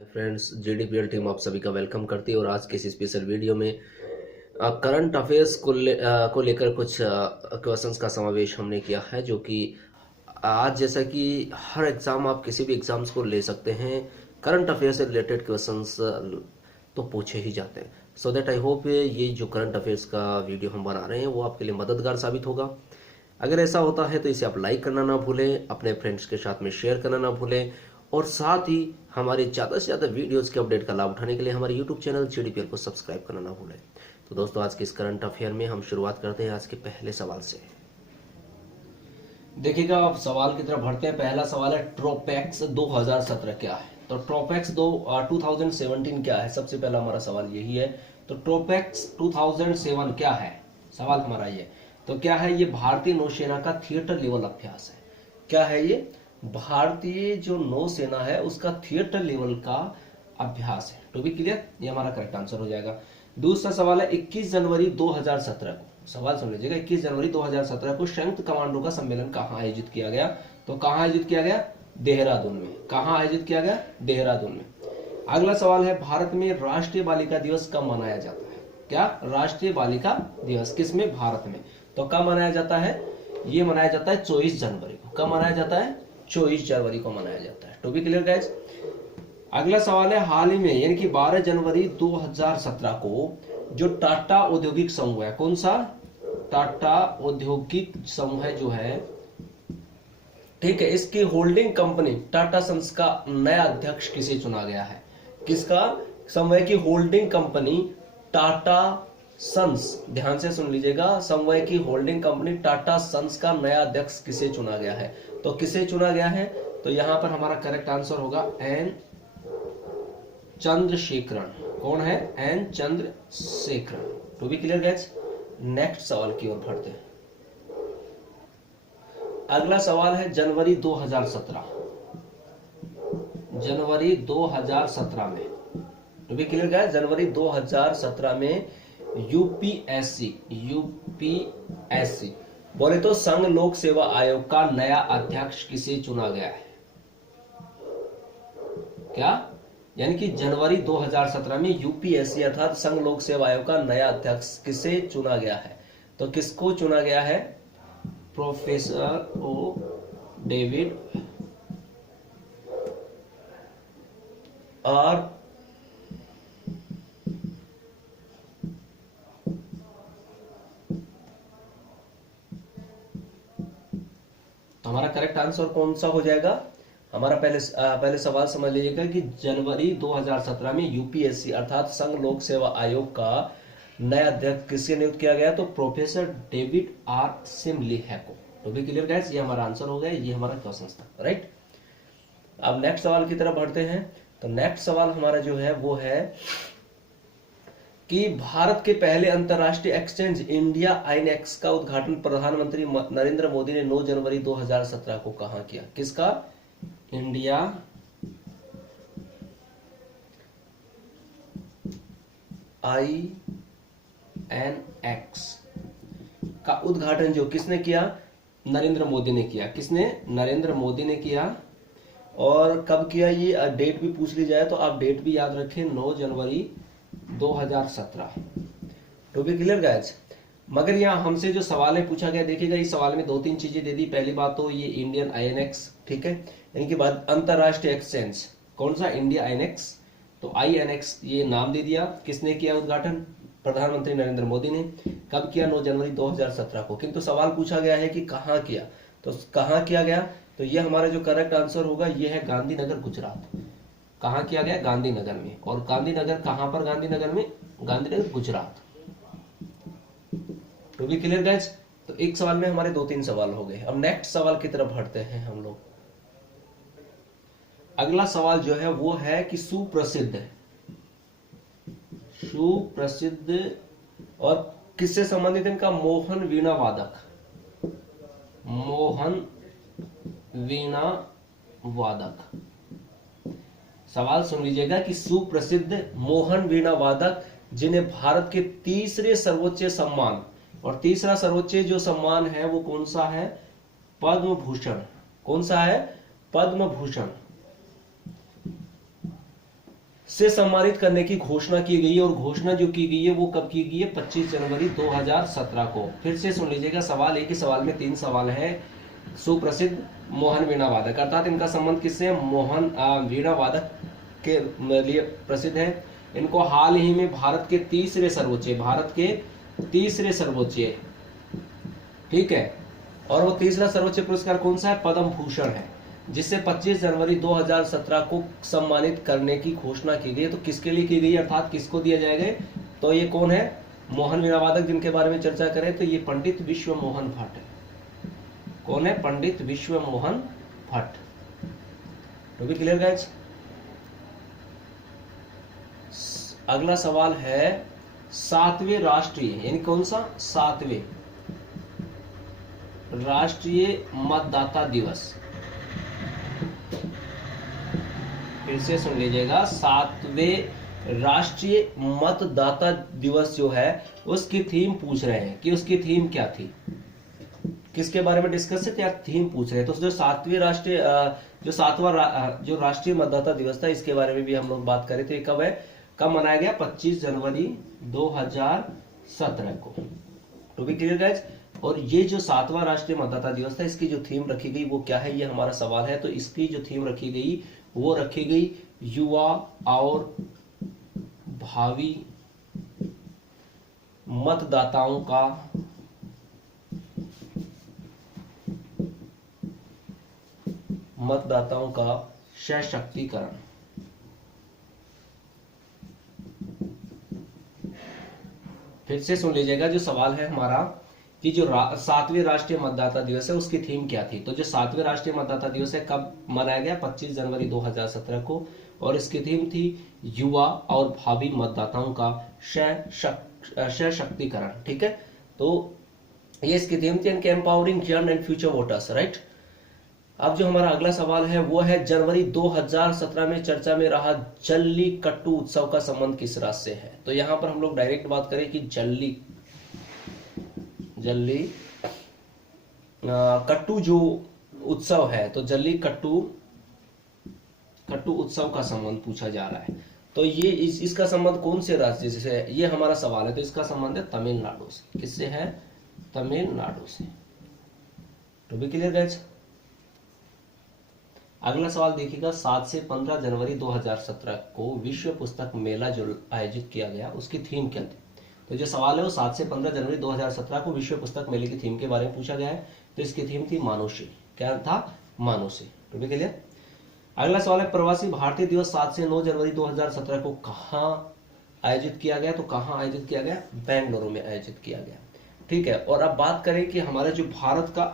Friends, जीडीपीएल team आप सभी का वेलकम करती है और आज के इस स्पेशल वीडियो में करंट अफेयर्स को लेकर कुछ क्वेश्चंस का समावेश हमने किया है, जो कि आज जैसा कि हर एग्जाम, आप किसी भी एग्जाम्स को ले सकते हैं, करंट अफेयर से रिलेटेड क्वेश्चंस तो पूछे ही जाते हैं। सो दैट आई होप ये जो करंट अफेयर्स का वीडियो हम बना रहे हैं वो आपके लिए मददगार साबित होगा। अगर ऐसा होता है तो इसे आप लाइक करना ना भूलें, अपने फ्रेंड्स के साथ में शेयर करना ना भूलें, और साथ ही हमारे ज़्यादा से ज़्यादा वीडियोज़ के अपडेट का लाभ उठाने के लिए हमारे यूट्यूब चैनल जीडीपीएल को सब्सक्राइब करना ना भूलें। तो दोस्तों, आज के इस करंट अफेयर में हम शुरुआत करते हैं आज के पहले सवाल से। देखिएगा, आप सवाल की तरफ बढ़ते हैं। पहला सवाल है, ट्रोपैक्स 2017 क्या है? तो ट्रोपैक्स 2017 क्या है? सबसे पहला हमारा सवाल यही है। तो ट्रोपैक्स 2007 क्या है? सवाल हमारा ये। तो क्या है ये? भारतीय नौसेना का थिएटर लेवल अभ्यास है। क्या है ये? भारतीय जो नौसेना है उसका थिएटर लेवल का अभ्यास है। टू बी क्लियर, ये हमारा करेक्ट आंसर हो जाएगा। दूसरा सवाल है, 21 जनवरी 2017 को, सवाल सुन लीजिएगा, 21 जनवरी 2017 को संयुक्त कमांडो का सम्मेलन कहाँ आयोजित किया गया? तो कहाँ आयोजित किया गया? देहरादून में। कहाँ आयोजित किया गया? देहरादून में। अगला सवाल है, भारत में राष्ट्रीय बालिका दिवस कब मनाया जाता है? क्या? राष्ट्रीय बालिका दिवस किसमें? भारत में। तो कब मनाया जाता है? ये मनाया जाता है 24 जनवरी को। कब मनाया जाता है? 24 जनवरी को मनाया जाता है। To be clear guys. अगला सवाल है, हाल ही में यानी कि 12 जनवरी 2017 को जो टाटा औद्योगिक समूह है, कौन सा? टाटा औद्योगिक समूह जो है, ठीक है, इसकी होल्डिंग कंपनी टाटा सन्स का नया अध्यक्ष किसे चुना गया है? किसका? समूह की होल्डिंग कंपनी टाटा सन्स, ध्यान से सुन लीजिएगा, समूह की होल्डिंग कंपनी टाटा सन्स का नया अध्यक्ष किसे चुना गया है? तो किसे चुना गया है? तो यहां पर हमारा करेक्ट आंसर होगा एन चंद्रशेखरन। कौन है? N Chandrasekaran. To be clear guys. Next सवाल की ओर बढ़ते हैं। अगला सवाल है, जनवरी 2017, जनवरी 2017 में, टू बी क्लियर गाइस, जनवरी 2017 में यूपीएससी बोले तो संघ लोक सेवा आयोग का नया अध्यक्ष किसे चुना गया है? क्या? यानी कि जनवरी 2017 में यूपीएससी अर्थात संघ लोक सेवा आयोग का नया अध्यक्ष किसे चुना गया है? तो किसको चुना गया है? प्रोफेसर ओ डेविड और तो हमारा करेक्ट आंसर कौन सा हो जाएगा? हमारा पहले सवाल समझ लीजिएगा कि जनवरी 2017 में यूपीएससी अर्थात संघ लोक सेवा आयोग का नया अध्यक्ष किससे नियुक्त किया गया? तो प्रोफेसर डेविड आर सिमलिह को। तो भी क्लियर गाइस, ये हमारा आंसर हो गया, ये हमारा क्वेश्चन था, राइट। अब नेक्स्ट सवाल की तरफ बढ़ते हैं। तो नेक्स्ट सवाल हमारा जो है वो है कि भारत के पहले अंतरराष्ट्रीय एक्सचेंज इंडिया आईएनएक्स का उद्घाटन प्रधानमंत्री नरेंद्र मोदी ने 9 जनवरी 2017 को कहां किया? किसका? इंडिया आईएनएक्स का उद्घाटन जो किसने किया? नरेंद्र मोदी ने किया। किसने? नरेंद्र मोदी ने किया। और कब किया? ये डेट भी पूछ ली जाए तो आप डेट भी याद रखें, 9 जनवरी 2017। To be clear guys. मगर यहाँ हमसे जो सवाल है पूछा गया, देखिएगा इस सवाल में 2-3 चीजें दे दी। पहली बात तो ये इंडियन आईएनएक्स, ठीक है, यानी कि बाद अंतरराष्ट्रीय एक्सचेंज, कौन सा? India INX. तो आईएनएक्स ये नाम दे दिया। किसने किया उद्घाटन? प्रधानमंत्री नरेंद्र मोदी ने। कब किया? 9 जनवरी 2017 को। किंतु सवाल पूछा गया है कि कहाँ किया, तो कहाँ किया गया? तो ये हमारा जो करेक्ट आंसर होगा ये है गांधीनगर, गुजरात। कहाँ किया गया? गांधीनगर में। और गांधीनगर कहाँ पर? गांधीनगर में, Gandhinagar, Gujarat. To be clear guys. तो एक सवाल में हमारे 2-3 सवाल हो गए। अब नेक्स्ट सवाल की तरफ बढ़ते हैं हम लोग। अगला सवाल जो है वो है कि सुप्रसिद्ध और किससे संबंधित इनका? मोहन वीणा वादक, मोहन वीणा वादक। सवाल सुन लीजिएगा कि सुप्रसिद्ध मोहन वीणा वादक जिन्हें भारत के तीसरे सर्वोच्च सम्मान, और तीसरा सर्वोच्च जो सम्मान है वो कौन सा है? पद्म भूषण। कौन सा है? पद्म भूषण। से सम्मानित करने की घोषणा की गई है, और घोषणा जो की गई है वो कब की गई है? 25 जनवरी 2017 को। फिर से सुन लीजिएगा, सवाल एक ही सवाल में 3 सवाल है। सुप्रसिद्ध मोहन वीणा वादक, अर्थात इनका संबंध किससे? मोहन वीणा वादक के लिए प्रसिद्ध है। इनको हाल ही में भारत के तीसरे सर्वोच्च, ठीक है, और वो तीसरा सर्वोच्च पुरस्कार कौन सा है? पद्म भूषण है, जिससे 25 जनवरी 2017 को सम्मानित करने की घोषणा की गई। तो किसके लिए की गई, अर्थात किसको दिया जाएगा? तो ये कौन है? मोहन वीणा वादक, जिनके बारे में चर्चा करें तो ये पंडित विश्व मोहन भट्ट है। कौन है? पंडित विश्व मोहन भट्ट। तो भी क्लियर गाइस? अगला सवाल है 7वें राष्ट्रीय, यानी कौन सा? 7वें राष्ट्रीय मतदाता दिवस। फिर से सुन लीजिएगा, 7वें राष्ट्रीय मतदाता दिवस जो है उसकी थीम पूछ रहे हैं कि उसकी थीम क्या थी, किसके बारे में डिस्कस है, क्या थीम पूछ रहे हैं। तो जो 7वें राष्ट्रीय जो राष्ट्रीय मतदाता दिवस था, इसके बारे में भी हम लोग बात करें। तो ये कब है, कब मनाया गया? 25 जनवरी 2017 को। तो भी क्लियर गाइस? और ये जो 7वां राष्ट्रीय मतदाता दिवस था, इसकी जो थीम रखी गई वो क्या है, ये हमारा सवाल है। तो इसकी जो थीम रखी गई वो रखी गई युवा और भावी मतदाताओं का सशक्तिकरण। फिर से सुन लीजिएगा, जो सवाल है हमारा कि जो 7वें राष्ट्रीय मतदाता दिवस है उसकी थीम क्या थी। तो जो 7वें राष्ट्रीय मतदाता दिवस है कब मनाया गया? 25 जनवरी 2017 को, और इसकी थीम थी युवा और भावी मतदाताओं का सशक्तिकरण। ठीक है, तो ये इसकी थीम थी, empowering young and future voters, right. अब जो हमारा अगला सवाल है वो है जनवरी 2017 में चर्चा में रहा जल्लीकट्टू उत्सव का संबंध किस राज्य से है। तो यहां पर हम लोग डायरेक्ट बात करें कि कट्टू जो उत्सव है, तो जल्लीकट्टू उत्सव का संबंध पूछा जा रहा है। तो ये इसका संबंध कौन से राज्य से है, ये हमारा सवाल है। तो इसका संबंध है तमिलनाडु से। किससे है? तमिलनाडु से। तो भी क्लियर गाइस? अगला सवाल देखिएगा, 7 से 15 जनवरी 2017 को विश्व पुस्तक मेला जो आयोजित किया गया उसकी थीम क्या थी। तो जो सवाल है वो 7 से 15 जनवरी 2017 को विश्व पुस्तक मेले की थीम के बारे में पूछा गया है। तो इसकी थीम थी मानुषी। क्या था? मानुषी। तो भी क्लियर? अगला सवाल है प्रवासी भारतीय दिवस 7 से 9 जनवरी 2017 को कहां आयोजित किया गया। तो कहां आयोजित किया गया? बेंगलुरु में आयोजित किया गया। ठीक है, और अब बात करें कि हमारा जो भारत का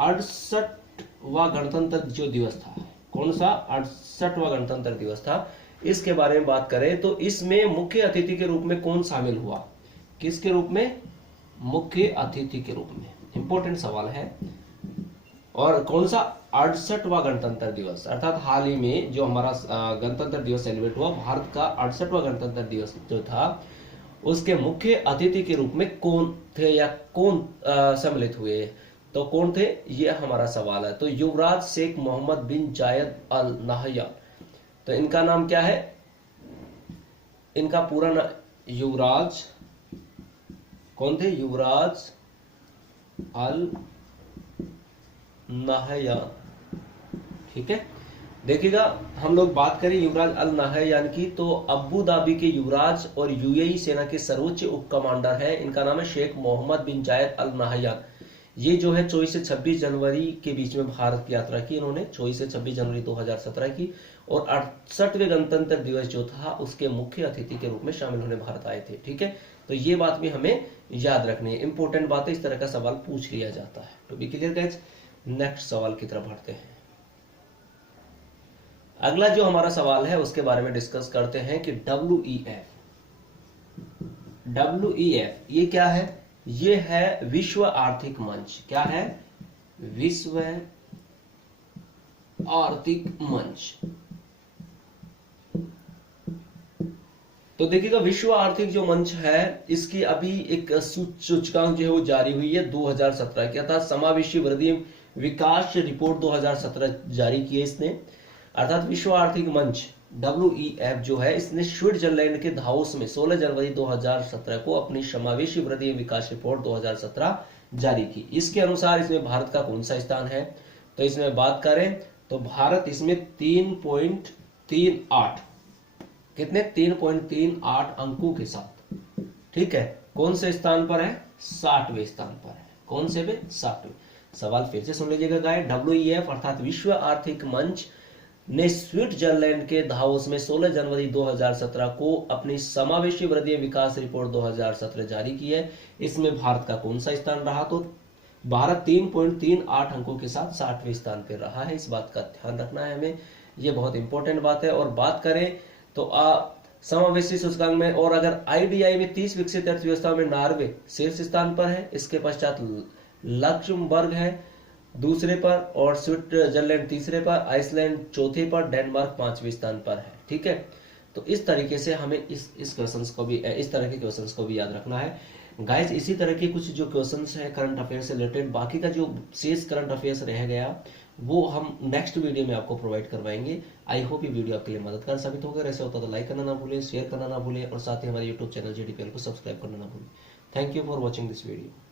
68वां गणतंत्र जो दिवस था, कौन सा? 68वां गणतंत्र दिवस था, इसके बारे में बात करें तो इसमें मुख्य अतिथि के रूप में कौन शामिल हुआ? किसके रूप में? मुख्य अतिथि के रूप में। इंपॉर्टेंट सवाल है। और कौन सा? 68वां गणतंत्र दिवस, अर्थात हाल ही में जो हमारा गणतंत्र दिवस सेलिब्रेट हुआ, भारत का 68वां गणतंत्र दिवस जो था, उसके मुख्य अतिथि के रूप में कौन थे या कौन सम्मिलित हुए? तो कौन थे, ये हमारा सवाल है। तो युवराज शेख मोहम्मद बिन जायद अल नाहयान। तो इनका नाम क्या है? इनका पूरा नाम युवराज, कौन थे? युवराज अल नाहयान। ठीक है, देखिएगा, हम लोग बात करें युवराज अल नाहयान की, तो अबू धाबी के युवराज और यूएई सेना के सर्वोच्च उप कमांडर है। इनका नाम है शेख मोहम्मद बिन जायद अल नाहयान। ये जो है 24 से 26 जनवरी के बीच में भारत की यात्रा की इन्होंने, 24 से 26 जनवरी 2017 की। और 68वें गणतंत्र दिवस जो था उसके मुख्य अतिथि के रूप में शामिल होने भारत आए थे। ठीक है, तो ये बात भी हमें याद रखनी है। इंपॉर्टेंट बात है, इस तरह का सवाल पूछ लिया जाता है। तो बी क्लियर गाइस? नेक्स्ट सवाल की तरफ बढ़ते हैं। अगला जो हमारा सवाल है उसके बारे में डिस्कस करते हैं कि WEF ये क्या है? ये है विश्व आर्थिक मंच। क्या है? विश्व आर्थिक मंच। तो देखिएगा, विश्व आर्थिक जो मंच है इसकी अभी एक सूचकांक जो है वो जारी हुई है 2017 की, अर्थात समावेशी वृद्धि विकास रिपोर्ट 2017 जारी की है इसने। अर्थात विश्व आर्थिक मंच WEF जो है इसने स्विट्जरलैंड के दावोस में 16 जनवरी 2017 को अपनी समावेशी वृद्धि विकास रिपोर्ट 2017 जारी की। इसके अनुसार इसमें भारत का कौन सा स्थान है? तो इसमें बात करें तो भारत इसमें 3.38 कितने 3.38 अंकों के साथ, ठीक है, कौन से स्थान पर है? 60वें स्थान पर है। कौन से पे? 60वें। सवाल फिर से सुन लीजिएगा गाइस। WEF अर्थात विश्व आर्थिक मंच ने स्विट्जरलैंड के दावोस में 16 जनवरी 2017 को अपनी समावेशी वृद्धि विकास रिपोर्ट 2017 जारी की है। इसमें भारत का कौन सा स्थान रहा? तो भारत 3.38 अंकों के साथ 60वें स्थान पर रहा है। इस बात का ध्यान रखना है हमें, यह बहुत इंपॉर्टेंट बात है। और बात करें तो समावेशी सूचकांक में, और अगर IDI में 30 विकसित अर्थव्यवस्था में नॉर्वे शीर्ष स्थान पर है, इसके पश्चात लक्समबर्ग है दूसरे पर, और स्विट्जरलैंड तीसरे पर, आइसलैंड चौथे पर, डेनमार्क 5वें स्थान पर है, ठीक है। तो इस तरीके से हमें इस क्वेश्चंस को भी, इस तरह के क्वेश्चंस को भी याद रखना है गाइस। इसी तरह के कुछ जो क्वेश्चंस है करंट अफेयर से रिलेटेड, बाकी का जो शेष करंट अफेयर्स रह गया वो हम नेक्स्ट वीडियो में आपको प्रोवाइड करवाएंगे। आई होप ये वीडियो आपके लिए मददगार साबित होगा। ऐसे होता तो लाइक करना ना भूलें, शेयर करना ना भूलें, और साथ ही हमारे यूट्यूब चैनल JDPL को सब्सक्राइब करना ना भूलें। Thank you for watching this video.